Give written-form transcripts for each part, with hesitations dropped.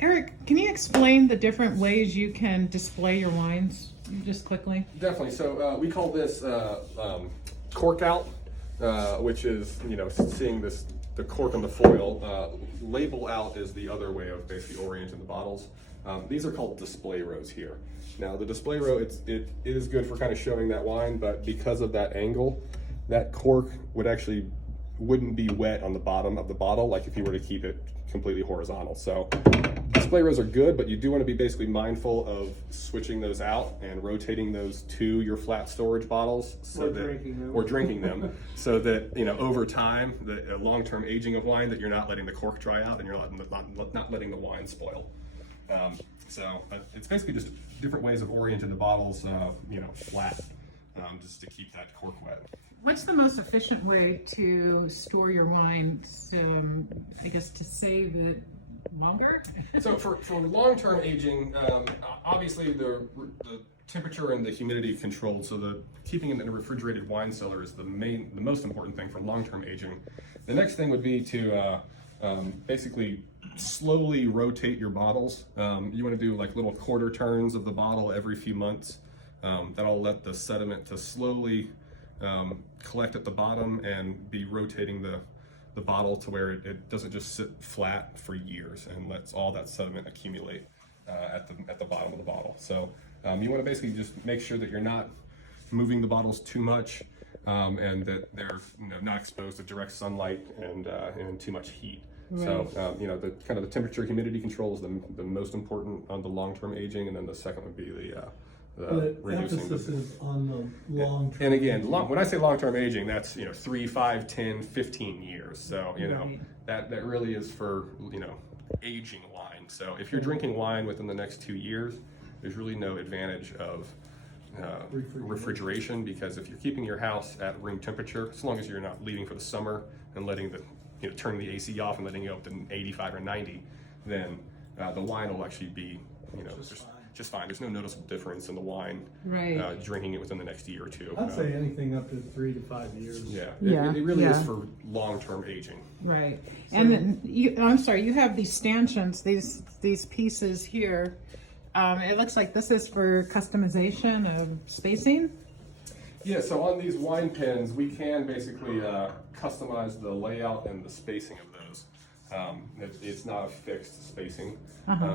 Eric, can you explain the different ways you can display your wines just quickly? Definitely. So we call this cork out, which is, seeing the cork on the foil. Label out is the other way of basically orienting the bottles. These are called display rows here. Now the display row, it is good for kind of showing that wine, but because of that angle, that cork wouldn't be wet on the bottom of the bottle, like if you were to keep it completely horizontal. So display rows are good, but you do want to be basically mindful of switching those out and rotating those to your flat storage bottles, or drinking them, so that over time, the long-term aging of wine, that you're not letting the cork dry out and you're not letting the wine spoil. So it's basically just different ways of orienting the bottles, flat, just to keep that cork wet. What's the most efficient way to store your wine, I guess, to save it longer? So for long-term aging, obviously the temperature and the humidity controlled, so keeping it in a refrigerated wine cellar is the most important thing for long-term aging. The next thing would be to basically slowly rotate your bottles. You want to do like little quarter turns of the bottle every few months. That'll let the sediment to slowly collect at the bottom and be rotating the bottle to where it doesn't just sit flat for years and lets all that sediment accumulate at the bottom of the bottle. So you want to basically just make sure that you're not moving the bottles too much, and that they're not exposed to direct sunlight and too much heat. Right. So the kind of the temperature humidity control is the most important on the long-term aging, and then the second would be the reducing emphasis is on the long term. And again, when I say long-term aging, that's 3, 5, 10, 15 years. So that really is for aging wine. So if you're drinking wine within the next 2 years, there's really no advantage of refrigeration, because if you're keeping your house at room temperature, as long as you're not leaving for the summer and letting turning the AC off and letting it go up to 85 or 90, then the wine will actually be just fine. There's no noticeable difference in the wine, right, drinking it within the next year or two. I'd say anything up to 3 to 5 years. It really is for long-term aging. Right. So, and then you have these stanchions, these pieces here. It looks like this is for customization of spacing. Yeah, so on these wine pens, we can basically customize the layout and the spacing of those. It's not a fixed spacing,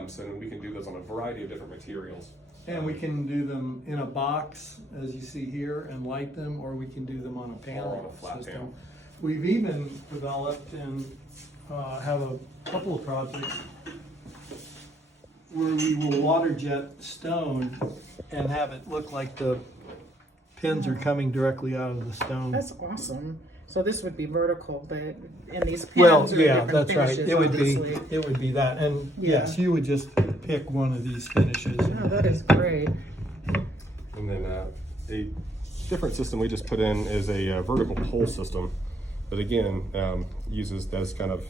so we can do those on a variety of different materials. And we can do them in a box, as you see here, and light them, or we can do them on a panel or on a flat system. panel. We've even developed and have a couple of projects where we will water jet stone and have it look like the pins are coming directly out of the stone. That's awesome. So this would be vertical, but in these pins that's right. It would be that, and yes, you would just pick one of these finishes. Oh, that is great. And then a different system we just put in is a vertical pole system, that again uses those kind of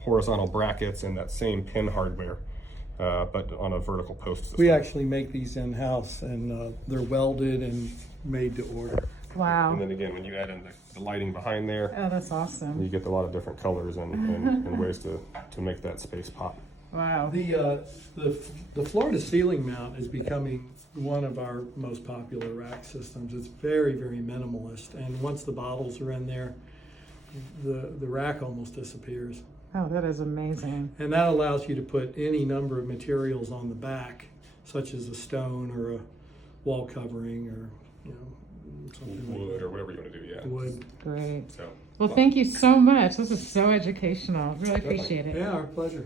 horizontal brackets and that same pin hardware, but on a vertical post system. We actually make these in-house, and they're welded and made to order. Wow. And then again, when you add in the lighting behind there, oh, that's awesome. you get a lot of different colors and ways to make that space pop. Wow. The floor to ceiling mount is becoming one of our most popular rack systems. It's very, very minimalist, and once the bottles are in there, the rack almost disappears. Oh, that is amazing. And that allows you to put any number of materials on the back, such as a stone or a wall covering, or something wood, like that. or whatever you want to do. Yeah. Wood. Great. So. Well, thank you so much. This is so educational. Really appreciate it. Yeah, our pleasure.